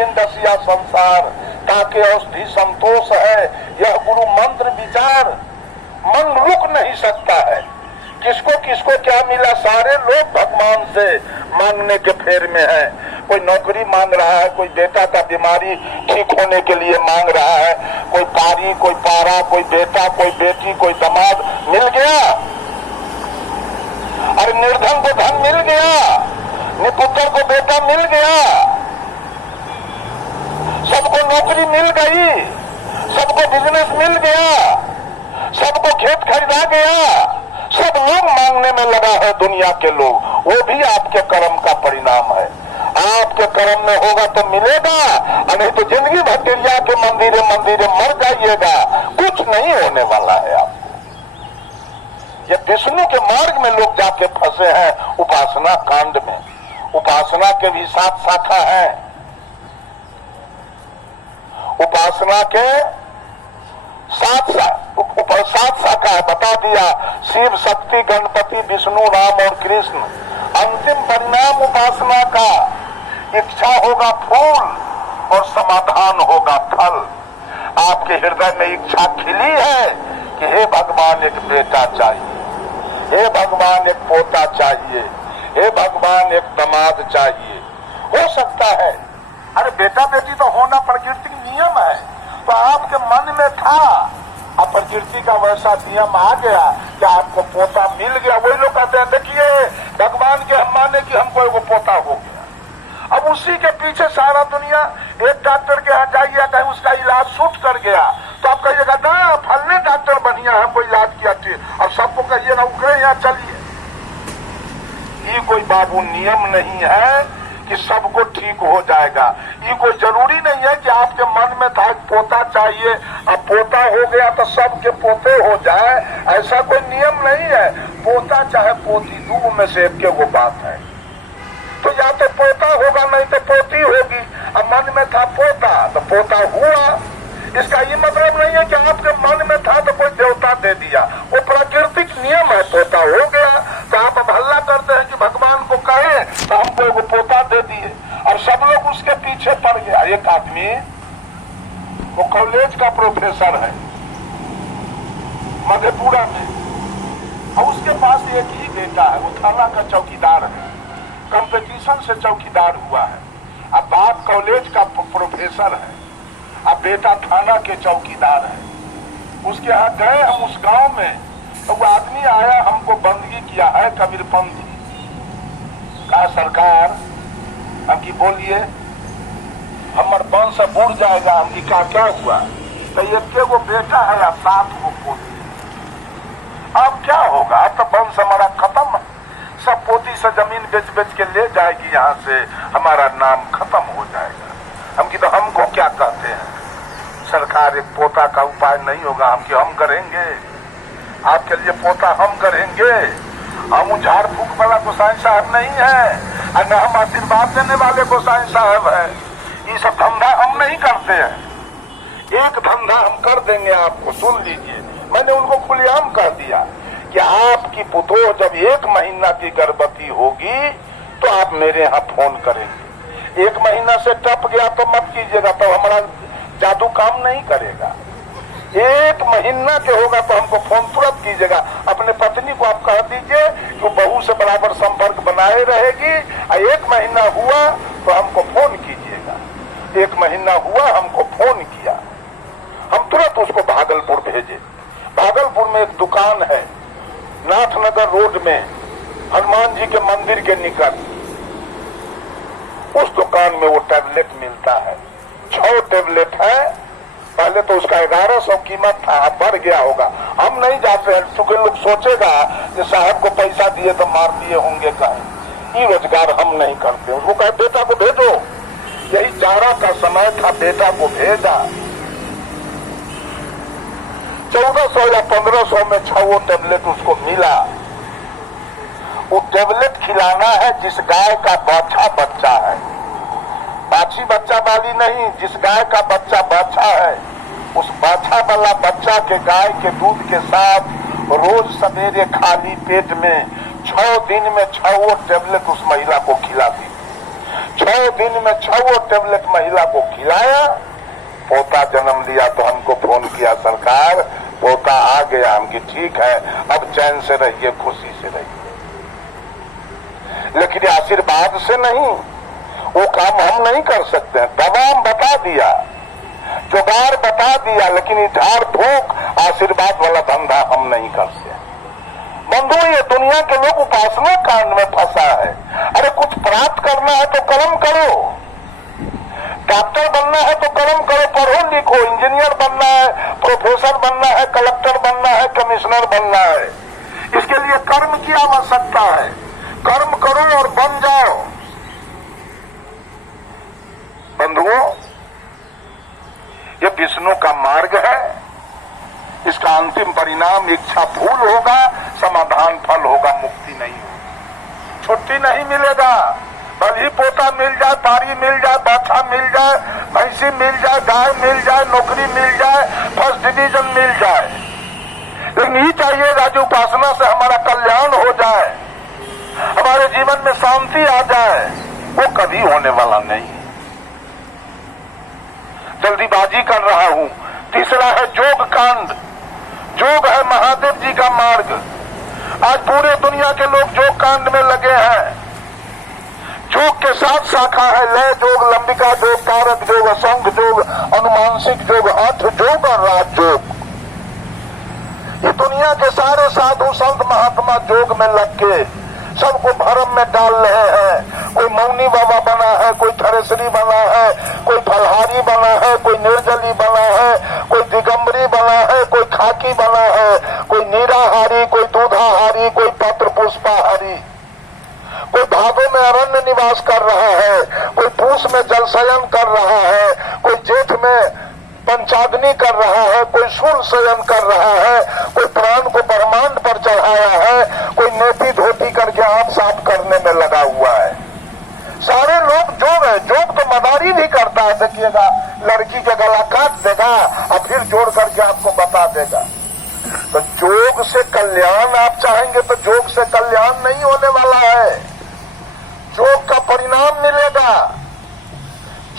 जिन दसिया संसार, ताके औषधि संतोष है यह गुरु मंत्र विचार। मन रुक नहीं सकता है, किसको किसको क्या मिला, सारे लोग भगवान से मांगने के फेर में है। कोई नौकरी मांग रहा है, कोई बेटा का बीमारी ठीक होने के लिए मांग रहा है, कोई पारी, कोई पारा, कोई बेटा, कोई बेटी, कोई दामाद मिल गया। अरे निर्धन को धन मिल गया, निपुत्र को बेटा मिल गया, सबको नौकरी मिल गई, सबको बिजनेस मिल गया, सबको खेत खरीदा गया। सब लोग मांगने में लगा है दुनिया के लोग, वो भी आपके कर्म का परिणाम है। आपके कर्म में होगा तो मिलेगा, और नहीं तो जिंदगी भर गिरिया के मंदिरे मंदिरे मर जाइएगा, कुछ नहीं होने वाला है आपको। ये विष्णु के मार्ग में लोग जाके फंसे हैं उपासना कांड में। उपासना के भी 7 शाखा है। उपासना के 7 शाखा है, बता दिया। शिव, शक्ति, गणपति, विष्णु, राम और कृष्ण। अंतिम परिणाम उपासना का इच्छा होगा फूल और समाधान होगा फल। आपके हृदय में इच्छा खिली है कि हे भगवान एक बेटा चाहिए, हे भगवान एक पोता चाहिए, हे भगवान एक दामाद चाहिए। हो सकता है, अरे बेटा बेटी तो होना प्रकृति नियम है, तो आपके मन में था, अब प्रकृति का वैसा नियम आ गया कि आपको पोता मिल गया। वही लोग कहते हैं देखिए भगवान के हम माने कि हमको एगो पोता हो गया। अब उसी के पीछे सारा दुनिया, एक डॉक्टर के यहाँ जाइए कहीं उसका इलाज छूट कर गया तो आप कहिएगा ना फलने डॉक्टर बढ़िया है, कोई इलाज किया ठीक, और सबको कहिएगा उकरे यहाँ चलिए। ये कोई बाबू नियम नहीं है कि सबको ठीक हो जाएगा। ये कोई जरूरी नहीं है कि आपके मन में था पोता चाहिए, अब पोता हो गया तो सबके पोते हो जाए, ऐसा कोई नियम नहीं है। पोता चाहे पोती, दो में से एक वो बात है। तो या तो पोता होगा नहीं तो पोती होगी। अब मन में था पोता तो पोता हुआ। इसका ये मतलब नहीं है कि आपके मन में था तो कोई देवता दे दिया, वो प्राकृतिक नियम है। पोता हो गया तो आप अब हल्ला करते हैं कि भगवान को कहे तो हमको एगो पोता दे दिए, और सब लोग उसके पीछे पड़ गया। एक आदमी वो कॉलेज का प्रोफेसर है मधेपुरा में, और उसके पास एक ही बेटा है, वो थाना का चौकीदार है, कंपटीशन से चौकीदार हुआ है। अब बाप कॉलेज का प्रोफेसर है, अब बेटा थाना के चौकीदार है। उसके यहाँ गए हम उस गांव में, तो वो आदमी आया, हमको बंदगी किया है कबीरपंथी। कहा सरकार हमकी बोलिए, हमार वंश बुढ़ जाएगा। हमकी कहा क्या हुआ? तो एक वो बेटा है या 7 गो पोती, अब क्या होगा? अब तो वंश हमारा खत्म है, सब पोती से जमीन बेच बेच के ले जाएगी यहाँ से, हमारा नाम खत्म हो जाएगा। हमकी तो हमको क्या कहते हैं सरकार, एक पोता का उपाय नहीं होगा? हम करेंगे आपके लिए पोता, हम करेंगे। हम झाड़ फूक वाला गोसाई साहब नहीं है, और न हम आशीर्वाद देने वाले गोसाई साहब है। ये सब धंधा हम नहीं करते हैं। एक धंधा हम कर देंगे आपको, सुन लीजिए। मैंने उनको खुलेआम कह दिया कि आपकी पुतोह जब 1 महीना की गर्भवती होगी तो आप मेरे यहाँ फोन करेंगे। 1 महीना से टप गया तो मत कीजिएगा, तो हमारा जादू काम नहीं करेगा। 1 महीना के होगा तो हमको फोन तुरंत कीजिएगा। अपने पत्नी को आप कह दीजिए कि बहू से बराबर संपर्क बनाए रहेगी, और 1 महीना हुआ तो हमको फोन कीजिएगा। 1 महीना हुआ, हमको फोन किया, हम तुरंत उसको भागलपुर भेजे। भागलपुर में एक दुकान है नाथनगर रोड में, हनुमान जी के मंदिर के निकट। उस दुकान में वो टैबलेट मिलता है, 6 टैबलेट है। पहले तो उसका 1100 कीमत था, अब बढ़ गया होगा। हम नहीं जाते हैं, चूंकि लोग सोचेगा कि साहब को पैसा दिए तो मार दिए होंगे कहीं। ये रोजगार हम नहीं करते। उसको कहे बेटा को भेजो, यही जाड़ा का समय था, बेटा को भेजा। 1400 या 1500 में 6 टैबलेट उसको मिला। वो टैबलेट खिलाना है जिस गाय का बाछा बच्चा है, बाछी बच्चा वाली नहीं, जिस गाय का बच्चा बाछा है, उस बाछा वाला बच्चा के गाय के दूध के साथ रोज सवेरे खाली पेट में 6 दिन में 6 टैबलेट उस महिला को खिलाती। 6 दिन में 6 टेबलेट महिला को खिलाया। पोता जन्म लिया तो हमको फोन किया, सरकार पोता आ गया। हम कि ठीक है, अब चैन से रहिए, खुशी से रहिए। लेकिन आशीर्वाद से नहीं, वो काम हम नहीं कर सकते। दवा हम बता दिया, जुगाड़ बता दिया, लेकिन झाड़ फूक आशीर्वाद वाला धंधा हम नहीं करते। बंधु, ये दुनिया के लोग उपासना कांड में फंसा है। अरे कुछ प्राप्त करना है तो कर्म करो, डॉक्टर बनना है तो कर्म करो, पढ़ो लिखो, इंजीनियर बनना है, प्रोफेसर बनना है, कलेक्टर बनना है, कमिश्नर बनना है, इसके लिए कर्म की आवश्यकता है। कर्म करो और बन जाओ। बंधुओं, ये विष्णु का मार्ग है। इसका अंतिम परिणाम इच्छा फूल होगा, समाधान फल होगा, मुक्ति नहीं होगी, छुट्टी नहीं मिलेगा। भले ही पोता मिल जाए, पारी मिल जाए, बाछा मिल जाए, भैंसी मिल जाए, गाय मिल जाए, नौकरी मिल जाए, फर्स्ट डिवीजन मिल जाए, लेकिन ये चाहिएगा जो उपासना से हमारा कल्याण हो जाए, हमारे जीवन में शांति आ जाए। वो कभी होने वाला नहीं। जल्दीबाजी कर रहा हूं। तीसरा है योग कांड। योग है महादेव जी का मार्ग। आज पूरे दुनिया के लोग योग कांड में लगे हैं। योग के 7 शाखा है, लय योग, लंबिका योग, कारक योग, असंख योग, अनुमानसिक योग, अर्थ योग और राज योग। ये दुनिया के सारे साधु संत महात्मा योग में लग के सबको भरम में डाल रहे हैं। कोई मौनी बाबा बना है, कोई थरेसरी बना है, कोई फलहारी बना है, कोई निर्जली बना है, कोई दिगंबरी बना है, कोई खाकी बना है, कोई नीराहारी, कोई दूधाहारी, कोई पत्र पुष्पाहारी, कोई भादों में अरण्य निवास कर रहा है, कोई पूस में जलशयन कर रहा है, कोई जेठ में पंचाग्नि कर रहा है, कोई सूर्य शयन कर रहा है, कोई प्राण को ब्रह्मांड पर चढ़ाया है, कोई नेति धोती करके आप साफ करने में लगा हुआ है। सारे लोग जोग है। जोग तो मदारी भी करता है। देखिएगा, लड़की का गला काट देगा और फिर जोड़ करके आपको बता देगा। तो जोग से कल्याण आप चाहेंगे तो जोग से कल्याण नहीं होने वाला है। जोग का परिणाम मिलेगा,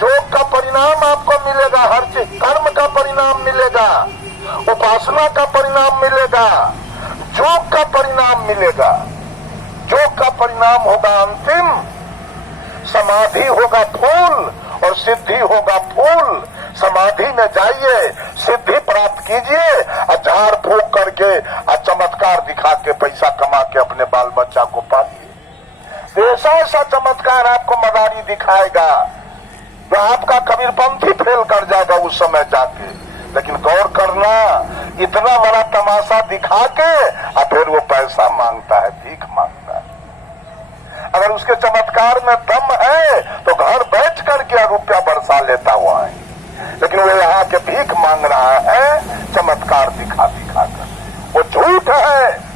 योग का परिणाम आपको मिलेगा, हर चीज कर्म का परिणाम मिलेगा, उपासना का परिणाम मिलेगा, योग का परिणाम मिलेगा। योग का परिणाम होगा अंतिम, समाधि होगा फूल और सिद्धि होगा फूल। समाधि में जाइए, सिद्धि प्राप्त कीजिए और झाड़ फूक करके और चमत्कार दिखा के पैसा कमा के अपने बाल बच्चा को पालिए। ऐसा ऐसा चमत्कार आपको मदारी दिखाएगा तो आपका कबीरपंथी फेल कर जाएगा उस समय जाके। लेकिन गौर करना, इतना बड़ा तमाशा दिखा के और फिर वो पैसा मांगता है, भीख मांगता है। अगर उसके चमत्कार में दम है तो घर बैठ करके रुपया बरसा लेता हुआ है, लेकिन वो यहाँ के भीख मांग रहा है चमत्कार दिखा दिखा कर। वो झूठ है।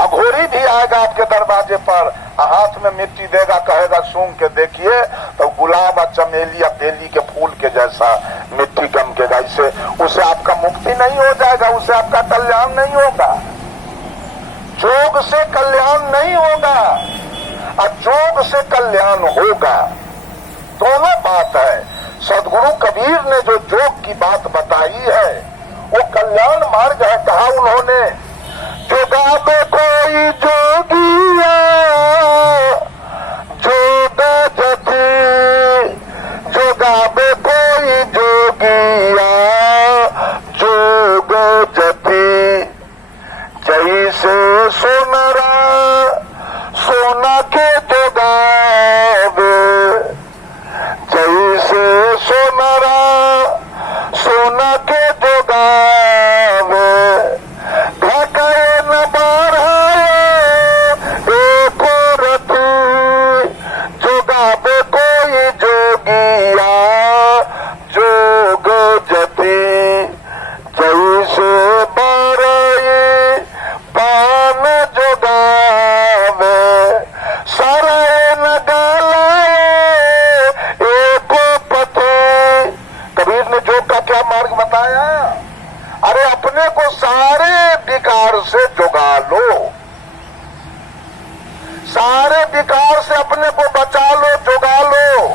अघोरी भी आएगा आपके दरवाजे पर, हाथ में मिट्टी देगा, कहेगा सूंघ के देखिए, तो गुलाब और चमेली या बेली के फूल के जैसा मिट्टी गमकेगा। इससे उसे आपका मुक्ति नहीं हो जाएगा, उसे आपका कल्याण नहीं होगा। योग से कल्याण नहीं होगा और योग से कल्याण होगा। दोनों बात है। सदगुरु कबीर ने जो योग की बात बताई है वो कल्याण मार्ग है। कहा उन्होंने, जोगाबे कोई जोगिया जोग जति, जोगाबे कोई जोगिया जोग जति, जैसे सोनरा सोना के जोगावे, जैसे सोनरा सोना के जोगावे, ढके न बढ़ाए एको सारे विकार से अपने को बचा लो, जुगा लो।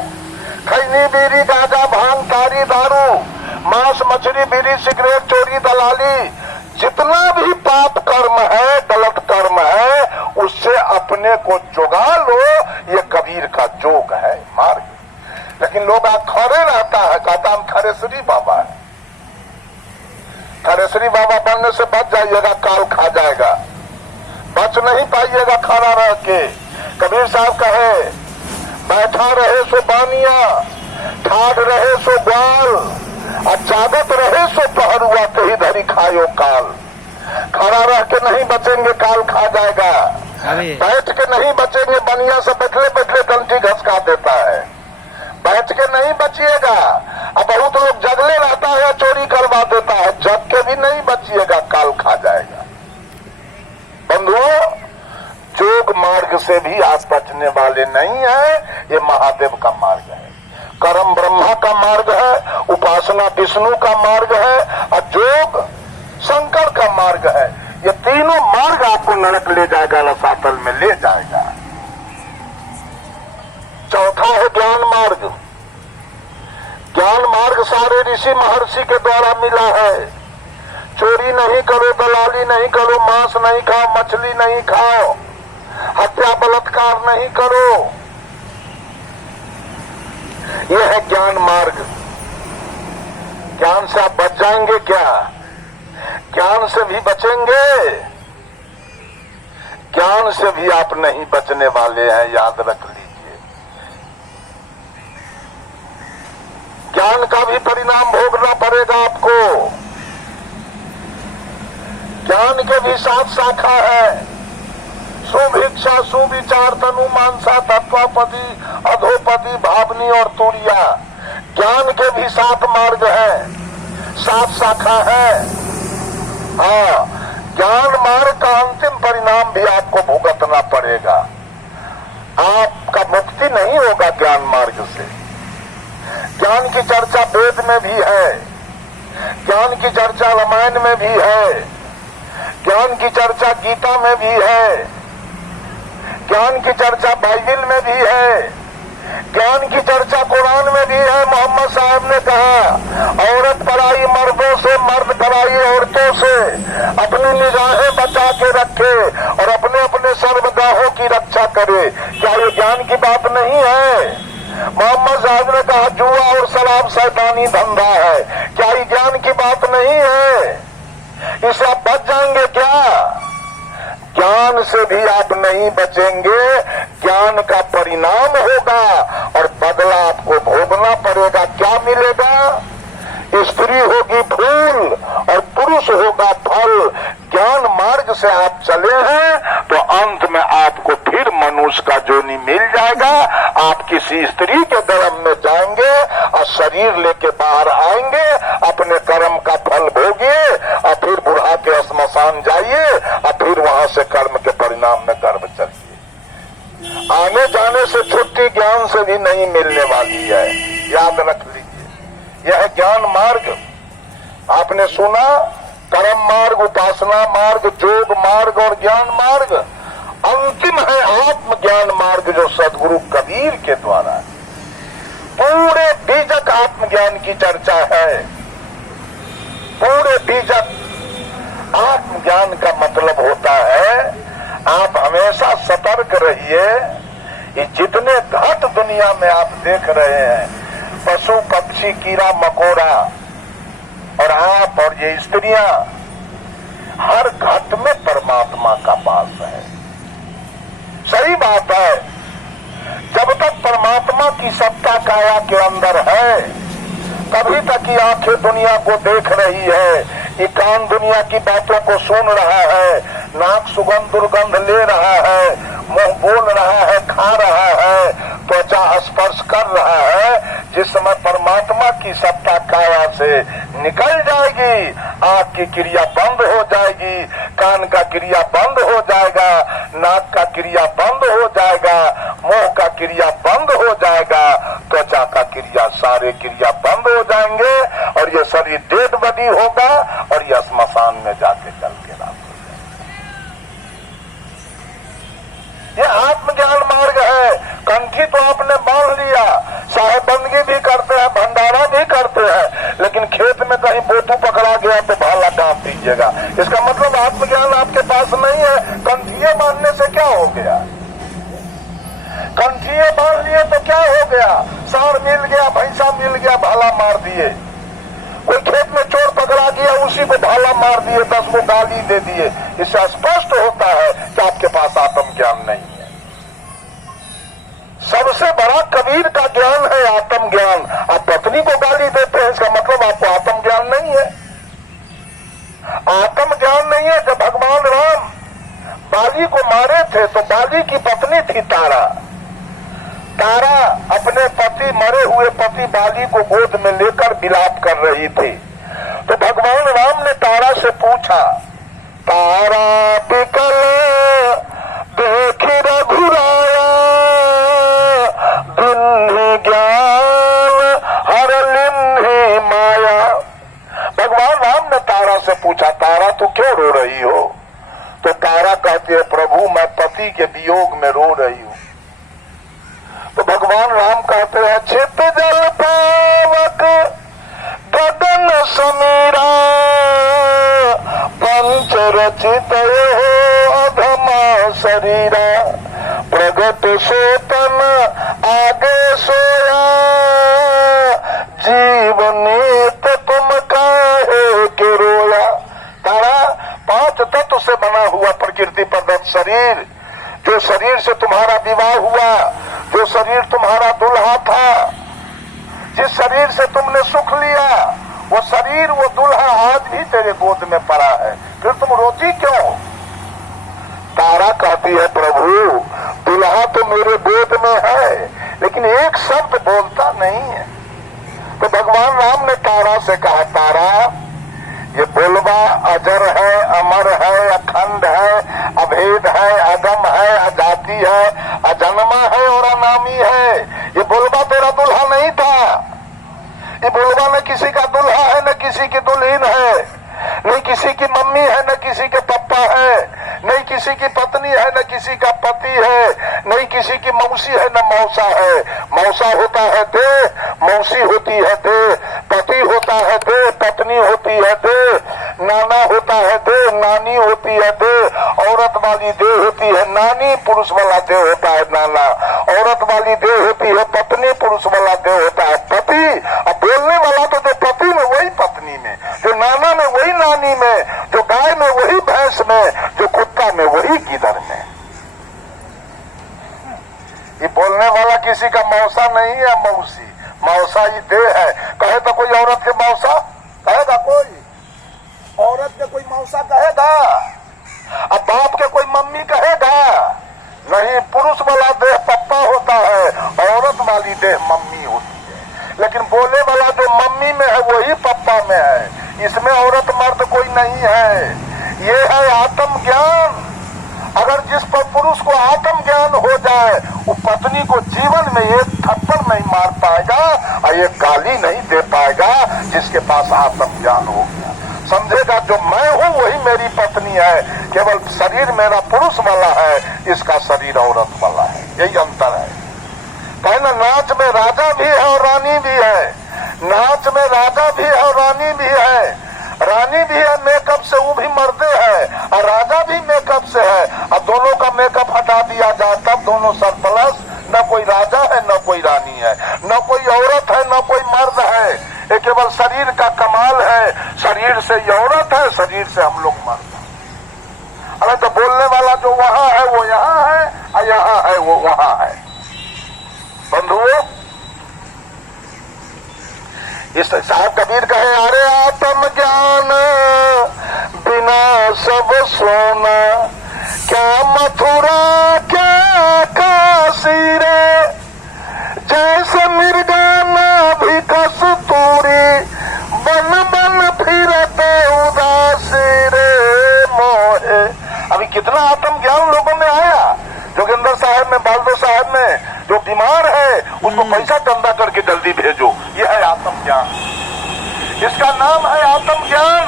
खैनी बीड़ी गांजा भांग तारी दारू मांस मछली बीड़ी सिगरेट चोरी दलाली जितना भी पाप कर्म है, गलत कर्म है, उससे अपने को जुगा लो। ये कबीर का जोग है, मार्ग। लेकिन लोग खड़े रहता है, कहता हम खरेश्वरी बाबा है। खरेश्वरी बाबा बनने से बच जाइएगा, काल खा जाएगा, बच नहीं पाइएगा खड़ा रह के। कबीर साहब कहे बैठा रहे सो बानिया, ठाड़ रहे सो ग्वाल, और जागत रहे सो पहरुआ, कही धरी खायो काल। खड़ा रह के नहीं बचेंगे, काल खा जाएगा। बैठ के नहीं बचेंगे, बनिया से बैठले बैठले डंठी घसका देता है। बैठ के नहीं बचिएगा। अब बहुत लोग जगले रहता है, चोरी करवा देता है, जग के भी नहीं बचिएगा, काल खा जाएगा। बंधुओं, जोग मार्ग से भी आप बचने वाले नहीं हैं। ये महादेव का मार्ग है, कर्म ब्रह्मा का मार्ग है, उपासना विष्णु का मार्ग है, और जोग शंकर का मार्ग है। ये तीनों मार्ग आपको नरक ले जाएगा, रसातल में ले जाएगा। चौथा है ज्ञान मार्ग। ज्ञान मार्ग सारे ऋषि महर्षि के द्वारा मिला है। चोरी नहीं करो, दलाली नहीं करो, मांस नहीं खाओ, मछली नहीं खाओ, हत्या बलात्कार नहीं करो। यह है ज्ञान मार्ग। ज्ञान से आप बच जाएंगे क्या? ज्ञान से भी बचेंगे, ज्ञान से भी आप नहीं बचने वाले हैं, याद रख लीजिए। ज्ञान का भी परिणाम भोगना पड़ेगा आपको। ज्ञान के भी 7 शाखा है, सुभिक्षा सुविचार तनु मानसा तत्वापति अधोपति भावनी और तुरिया। ज्ञान के भी 7 मार्ग है, 7 शाखा है। हाँ, ज्ञान मार्ग का अंतिम परिणाम भी आपको भुगतना पड़ेगा। आपका मुक्ति नहीं होगा ज्ञान मार्ग से। ज्ञान की चर्चा वेद में भी है, ज्ञान की चर्चा रामायण में भी है, ज्ञान की चर्चा गीता में भी है, ज्ञान की चर्चा बाइबल में भी है, ज्ञान की चर्चा कुरान में भी है। मोहम्मद साहब ने कहा औरत पराई मर्दों से, मर्द पराई औरतों से अपनी निगाहें बचा के रखे और अपने अपने सर्वगाहों की रक्षा करे। क्या ये ज्ञान की बात नहीं है? मोहम्मद साहब ने कहा जुआ और शराब शैतानी धंधा है। क्या ये ज्ञान की बात नहीं है? इससे आप बच जाएंगे क्या? ज्ञान से भी आप नहीं बचेंगे, ज्ञान का परिणाम होगा और बदला आपको भोगना पड़ेगा। क्या मिलेगा? स्त्री होगी फूल और पुरुष होगा फल। ज्ञान मार्ग से आप चले हैं तो अंत में आपको फिर मनुष्य का जोनी मिल जाएगा। आप किसी स्त्री के गर्भ में जाएंगे और शरीर लेके बाहर आएंगे, अपने कर्म का फल भोगिए और फिर बुढ़ा के श्मशान जाइए और फिर वहां से कर्म के परिणाम में गर्भ चलिए। आने जाने से छुट्टी ज्ञान से भी नहीं मिलने वाली है, याद रख लीजिए। यह है ज्ञान मार्ग। आपने सुना कर्म मार्ग, उपासना मार्ग, जोग मार्ग और ज्ञान मार्ग। अंतिम है आत्मज्ञान मार्ग, जो सदगुरु कबीर के द्वारा पूरे बीजक आत्मज्ञान की चर्चा है। पूरे बीजक आत्मज्ञान का मतलब होता है आप हमेशा सतर्क रहिए। ये जितने घट दुनिया में आप देख रहे हैं, पशु पक्षी कीड़ा मकोड़ा और आप और ये स्त्रियां, हर घट में परमात्मा का वास है। सही बात है, जब तक परमात्मा की सत्ता काया के अंदर है तभी तक ये आंखें दुनिया को देख रही है, ये कान दुनिया की बातों को सुन रहा है, नाक सुगंध दुर्गंध ले रहा है, मुंह बोल रहा है, खा रहा है, त्वचा स्पर्श कर रहा है। जिस समय परमात्मा की सत्ता काया से निकल जाएगी, आंख की क्रिया बंद हो जाएगी, कान का क्रिया बंद हो जाएगा, नाक का क्रिया बंद हो जाएगा, मुंह का क्रिया बंद हो जाएगा, त्वचा का क्रिया, सारे क्रिया बंद हो जाएंगे और ये शरीर डेड बॉडी होगा और ये श्मशान में जाके चल के रात हो जाएगा। ये आत्मज्ञान कहीं बोतू पकड़ा गया तो भाला काट दीजिएगा। इसका मतलब आत्मज्ञान आपके पास नहीं है। कंठिये बांधने से क्या हो गया? कंठिये बांध लिए तो क्या हो गया? सांड मिल गया, भैंसा मिल गया, भाला मार दिए। कोई खेत में चोर पकड़ा गया, उसी को भाला मार दिए, 10 को गाली दे दिए। इससे स्पष्ट होता है कि आपके पास आत्मज्ञान नहीं है। सबसे बड़ा कबीर का ज्ञान है आत्मज्ञान। आप पत्नी को गाली देते हैं, इसका मतलब आपको आत्मज्ञान नहीं है। आत्मज्ञान नहीं है। जब भगवान राम बाली को मारे थे तो बाली की पत्नी थी तारा। तारा अपने पति, मरे हुए पति बाली को गोद में लेकर विलाप कर रही थी। तो भगवान राम ने तारा से पूछा, तारा बिकल देखी रघुराया, बिन्ही ज्ञान हर लिन्ही माया। भगवान राम ने तारा से पूछा, तारा तू क्यों रो रही हो? तो तारा कहती है, प्रभु मैं पति के वियोग में रो रही हूं। तो भगवान राम कहते हैं, चित जल पावक गगन समीरा, पंच रचित अधमा शरीरा, प्रगट सोतन आगे सोया, जीवनीत तुम काहे के रोया। तारा 5 तत्व से बना हुआ प्रकृति प्रदत्त शरीर, जो शरीर से तुम्हारा विवाह हुआ, जो शरीर तुम्हारा दुल्हा था, जिस शरीर से तुमने सुख लिया, वो शरीर, वो दुल्हा आज भी तेरे गोद में पड़ा है, फिर तुम रोती क्यों? तारा कहती है, प्रभु दुल्हा तो मेरे गोद में है, लेकिन एक शब्द बोलता नहीं है। तो भगवान राम ने तारा से कहा, तारा ये बोलबा अजर है, अमर है, अखंड है, अभेद है, अगम है, अजाति है, अजन्मा है और अनामी है। ये बोलबा तेरा दुल्हा नहीं था। ये बोलबा न किसी का दुल्हा है, न किसी की दुल्हन है, नहीं किसी की मम्मी है, न किसी के पापा है, नहीं किसी की पत्नी है, न किसी का पति है, नहीं किसी की मौसी है, न मौसा है। मौसा होता है दे, मौसी होती है दे, पति होता है दे, पत्नी होती है दे, नाना होता है दे, नानी होती है दे, औरत वाली दे होती है नानी, पुरुष वाला दे होता है नाना, औरत वाली दे होती है पत्नी, पुरुष वाला दे होता है पति। अब बोलने वाला तो जो पति में वही पत्नी में, जो नाना में वही नानी में, जो गाय में वही भैंस में, जो कुत्ता में वही गिदड़ में। ये बोलने वाला किसी का मौसा नहीं है, मौसी। मौसा ये देह है। कहे तो कोई औरत के मौसा कहेगा? कोई औरत के कोई मौसा कहेगा? अब बाप के कोई मम्मी कहेगा? नहीं। पुरुष वाला देह पप्पा होता है, औरत वाली देह मम्मी होती है। लेकिन बोले वाला जो मम्मी में है वही पप्पा में है। इसमें औरत मर्द कोई नहीं है। ये है आत्मज्ञान। अगर जिस पर पुरुष को आत्मज्ञान हो जाए, वो पत्नी को जीवन में एक थप्पड़ नहीं मार पाएगा और एक गाली नहीं दे पाएगा। जिसके पास आत्मज्ञान हो गया, समझेगा जो मैं हूँ वही मेरी पत्नी है, केवल शरीर मेरा पुरुष वाला है, इसका शरीर औरत वाला है। यही अंतर है। कहना नाच में राजा भी है और रानी भी है। नाच में राजा भी है और रानी भी है। रानी भी है मेकअप से, वो भी मर्दे है, और राजा भी मेकअप से है। और दोनों का मेकअप हटा दिया जाए तब दोनों सरप्लस। न कोई राजा है, न कोई रानी है, न कोई औरत है, न कोई मर्द है। ये केवल शरीर का कमाल है। शरीर से ये औरत है, शरीर से हम लोग मर्द हैं। अरे तो बोलने वाला जो वहां है वो यहाँ है, और यहाँ है वो वहां है। बंधुओं, इस साहब कबीर कहे, अरे आत्म ज्ञान बिना सब सोना, क्या मथुरा क्या काशी रे, जैसे मृगाना भी कस्तूरी, बन बन फिरते उदासी रे मोहे। अभी कितना आत्म ज्ञान लोगों में आया। जोगिंदर साहब में, बालदो साहब में, जो बीमार है उसको पैसा चंदा करके जल्दी भेजो। यह है आत्म ज्ञान। इसका नाम है आत्म ज्ञान।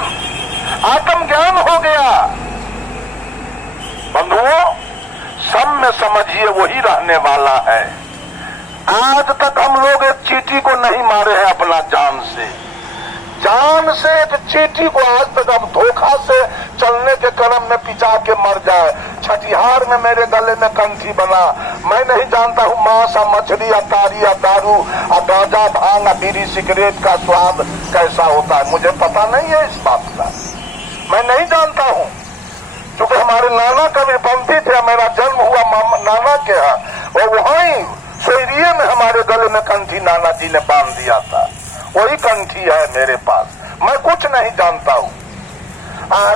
आत्म ज्ञान हो गया। बंधुओं, सब में समझिए वही रहने वाला है। आज तक हम लोग एक चींटी को नहीं मारे हैं अपना जान से। जान से एक चींटी को आज तक अब धोखा से चलने के क्रम में पिचा के मर जाए। छठिहार में मेरे गले में कंठी बना। मैं नहीं जानता हूँ मांस और मछली या तारी या दारू और गांजा भांग और बीड़ी सिगरेट का स्वाद कैसा होता है, मुझे पता नहीं है इस बात का, मैं नहीं जानता हूँ। क्योंकि हमारे नाना कबीरपंथी थे, मेरा जन्म हुआ नाना के यहाँ, और वहीं सोयरिये में हमारे गले में कंठी नाना जी ने बांध दिया था। वही कंठी है मेरे पास। मैं कुछ नहीं जानता हूँ।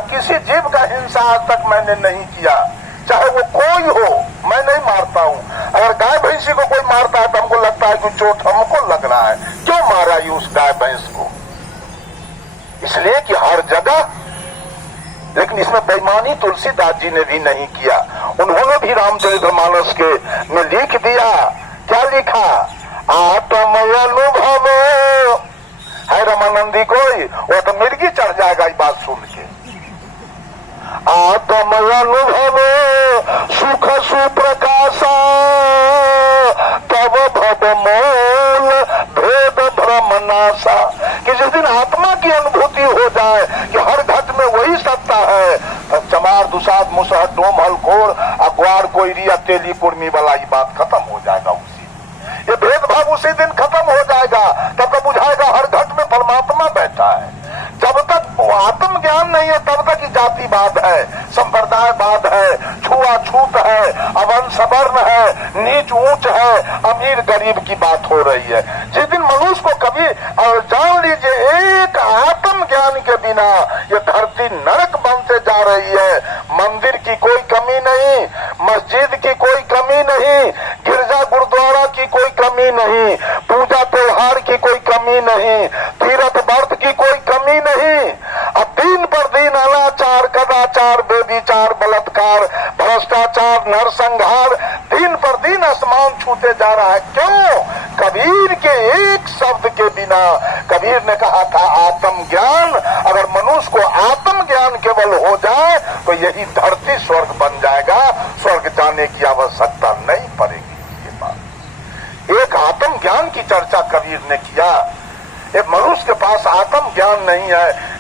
किसी जीव का हिंसा आज तक मैंने नहीं किया, चाहे वो कोई हो, मैं नहीं मारता हूँ। अगर गाय भैंसी को कोई मारता है तो हमको लगता है कि चोट हमको लग रहा है, क्यों मारा ये उस गाय भैंस को? इसलिए कि हर जगह, लेकिन इसमें बेईमानी तुलसीदास जी ने भी नहीं किया। उन्होंने भी रामचरितमानस के में लिख दिया, क्या लिखा? आत्म अनुभव है रमानंदी कोई, वो तो मिर्गी चढ़ जाएगा ये बात सुन के। आत्म अनुभव सुख सुप्रकाशा तब भव मोल भेद भ्रम नाशा। कि जिस दिन आत्मा की अनुभूति हो जाए कि हर घट में वही सत्ता है, तो चमार दुसाद मुसहर डोम हलखोर अखबार कोयरिया तेली कुर्मी वाला ये बात खत्म हो जाएगा। उसी ये भेदभाव उसी दिन खत्म हो जाएगा। तब तक बुझाएगा हर घट में परमात्मा बैठा है। जब तक आत्म ज्ञान नहीं है तब तक जातिवाद है, संप्रदायवाद है, छुआछूत है, अवन सवर्ण है, नीच ऊंच है, अमीर गरीब की बात हो रही है। जिस दिन मनुष्य को कभी, और जान लीजिए, एक आत्म ज्ञान के बिना ये धरती नरक बनते जा रही है। मंदिर की कोई कमी नहीं, मस्जिद की कोई कमी नहीं, गिरजा गुरुद्वारा की कोई कमी नहीं, पूजा त्योहार की कोई कमी नहीं, तीर्थ व्रत की कोई कमी नहीं। अब दिन पर दिन अनाचार, कदाचार, बेविचार, बलात्कार, भ्रष्टाचार, नरसंहार दिन पर दिन आसमान छूते जा रहा है। क्यों? कबीर के एक शब्द के बिना। कबीर ने कहा था आत्म ज्ञान, अगर मनुष्य को आत्म ज्ञान केवल हो जाए तो यही धरती स्वर्ग बन जाएगा, स्वर्ग जाने की आवश्यकता नहीं पड़ेगी। ये बात, एक आत्म ज्ञान की चर्चा कबीर ने किया। एक मनुष्य के पास आत्म ज्ञान नहीं है।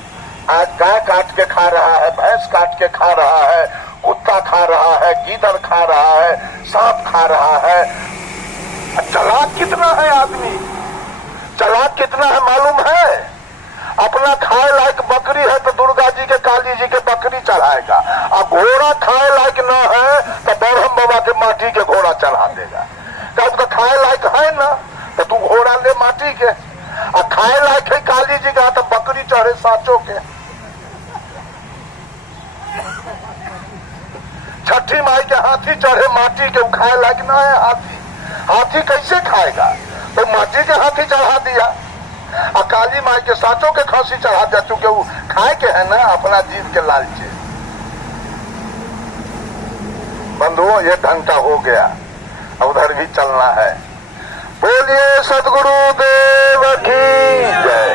आज गाय काट के खा रहा है, भैंस काट के खा रहा है, कुत्ता खा रहा है, गीदड़ खा रहा है, सांप खा रहा है। चालाक कितना है आदमी, चालाक कितना है मालूम है? अपना खाए लायक बकरी है तो दुर्गा जी के, काली जी के बकरी चढ़ाएगा, और घोड़ा खाए लायक न है तो बरहम बाबा के माटी के घोड़ा चढ़ा देगा। कब तो खाए लायक है ना, तो तू घोड़ा ले माटी के, और खाए लायक है काली जी का तो बकरी चढ़े साचो के। छठी माई के हाथी चढ़े माटी के, खाए लायक ना है हाथी। हाथी कैसे खाएगा? तो माटी के हाथी चढ़ा दिया, और काली माई के साचों के खांसी चढ़ा दिया, चूंकि वो खाए के है ना, अपना जीव के लालचे। बंधुओं, ये घंटा हो गया, उधर भी चलना है। बोलिए सदगुरु देव की जय।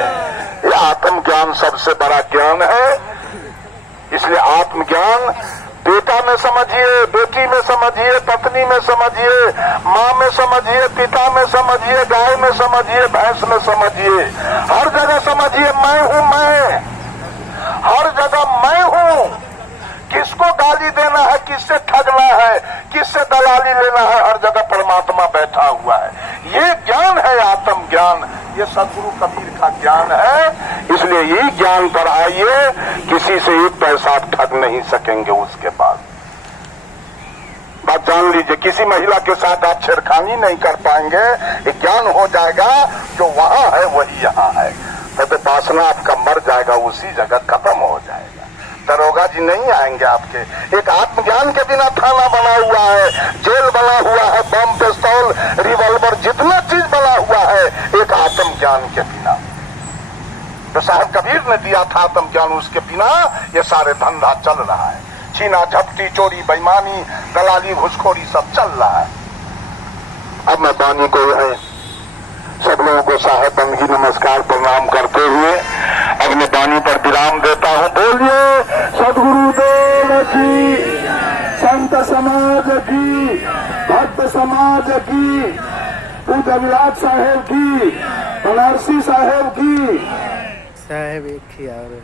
ये आत्मज्ञान सबसे बड़ा ज्ञान है। इसलिए आत्मज्ञान बेटा में समझिए, बेटी में समझिए, पत्नी में समझिए, माँ में समझिए, पिता में समझिए, गाय में समझिए, भैंस में समझिए, हर जगह समझिए मैं हूँ मैं, हर जगह मैं हूँ। किसको गाली देना है, किससे ठगना है, किससे दलाली लेना है, हर जगह परमात्मा बैठा हुआ है। ये ज्ञान है आत्म ज्ञान, ये सदगुरु कबीर का ज्ञान है। इसलिए ये ज्ञान पर आइए, किसी से एक पैसा आप ठग नहीं सकेंगे उसके बाद। बात जान लीजिए, किसी महिला के साथ आप छेड़खानी नहीं कर पाएंगे। ये ज्ञान हो जाएगा, जो वहां है वही यहाँ है। तो वासना आपका मर जाएगा, उसी जगह खत्म हो जाएगा। दरोगा जी नहीं आएंगे आपके। एक आत्मज्ञान के बिना थाना बना हुआ है, जेल बना हुआ है, बम पिस्तौल रिवॉल्वर जितना चीज बना हुआ है, एक आत्मज्ञान के बिना। तो साहब कबीर ने दिया था आत्मज्ञान, उसके बिना ये सारे धंधा चल रहा है। छीना झपटी, चोरी, बेईमानी, दलाली, घुसखोरी सब चल रहा है। अब मैं बानी को सब लोगों को साहेब बंदगी नमस्कार प्रणाम करते हुए अपने बानी पर विराम देता हूँ। बोलिए सदगुरु देव की, संत समाज की, भक्त समाज की, पूज्य विराट साहेब की, बनारसी साहेब की। साहब एक ही यार